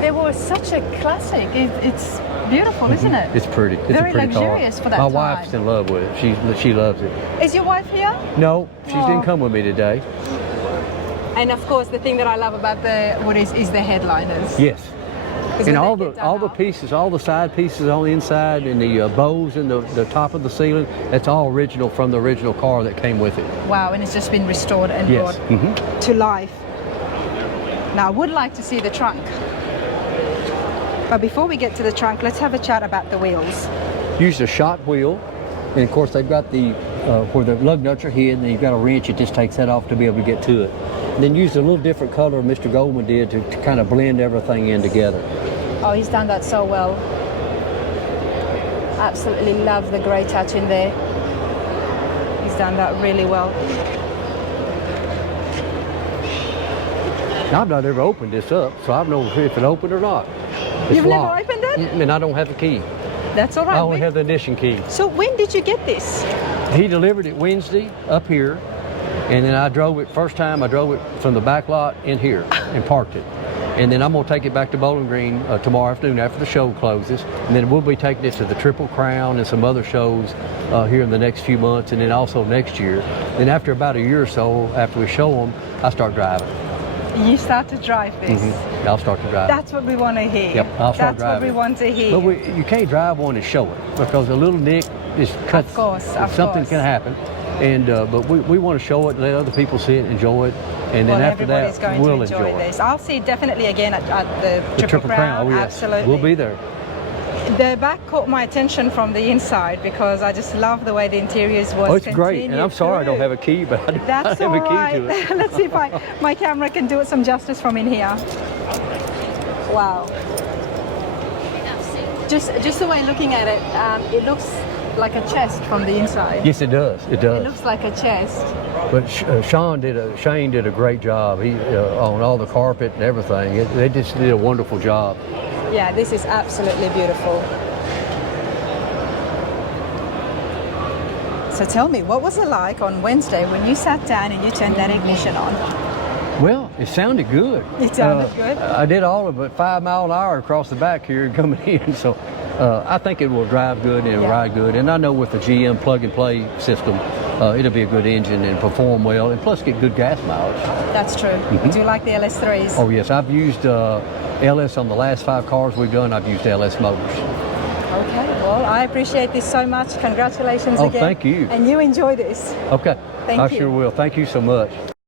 They were such a classic. It's beautiful, isn't it? It's pretty. It's Very a pretty luxurious car. for that My time. wife's in love with it. She loves it. Is your wife here? No, she Oh. didn't come with me today. And of course, the thing that I love about the Woodies is the headliners. Yes. 'Cause And when all they the get done all the up- pieces, all the side pieces on the inside, and the bows and the top of the ceiling, that's all original from the original car that came with it. Wow, and it's just been restored and Yes. brought to life. Now, I would like to see the trunk. But before we get to the trunk, let's have a chat about the wheels. Used a shot wheel, and of course they've got the where the lug nuts are hidden, and you've got a wrench. It just takes that off to be able to get to it. And then used a little different color Mr. Goldman did to kind of blend everything in together. Oh, he's done that so well. Absolutely love the grey touch in there. He's done that really well. I've not ever opened this up, so I don't know if it opened or not. It's You've locked. never opened it? And I don't have a key. That's all right. I only have the ignition key. So when did you get this? He delivered it Wednesday up here, and then I drove it, first time I drove it from the back lot in here and parked it. And then I'm gonna take it back to Bowling Green tomorrow afternoon after the show closes. And then we'll be taking it to the Triple Crown and some other shows here in the next few months, and then also next year. Then after about a year or so, after we show them, I start driving. You start to drive this. Mm-hmm. I'll start to drive. That's what we want to hear. Yep, I'll start That's driving. what we want to hear. But you can't drive one and show it because a little nick just cuts. Of course, something can happen. And but we want to show it, let other people see it, enjoy it, and then after everybody's that going we'll to enjoy it. this. I'll see it definitely again at the Triple Crown. Oh, yes. Absolutely. We'll be there. The back caught my attention from the inside because I just love the way the interiors was. Oh, it's great, and I'm sorry I don't have a key, but I That's have all a key right. to it. Let's see if my camera can do it some justice from in here. Wow. Just the way looking at it, it looks like a chest from the inside. Yes, it does. It does. It looks like a chest. But Shane did a great job. He on all the carpet and everything. They just did a wonderful job. Yeah, this is absolutely beautiful. So tell me, what was it like on Wednesday when you sat down and you turned that ignition on? Well, it sounded good. It sounded good? I did all of it 5 miles an hour across the back here coming in. So I think it will drive good and it'll ride good. And I know with the GM plug-and-play system, it'll be a good engine and perform well, and plus get good gas mileage. That's true. Do you like the LS3s? Oh, yes. I've used LS on the last 5 cars we've done. I've used LS motors. Okay, well, I appreciate this so much. Congratulations again. Oh, thank you. And you enjoy this. Okay. Thank I you. sure will. Thank you so much.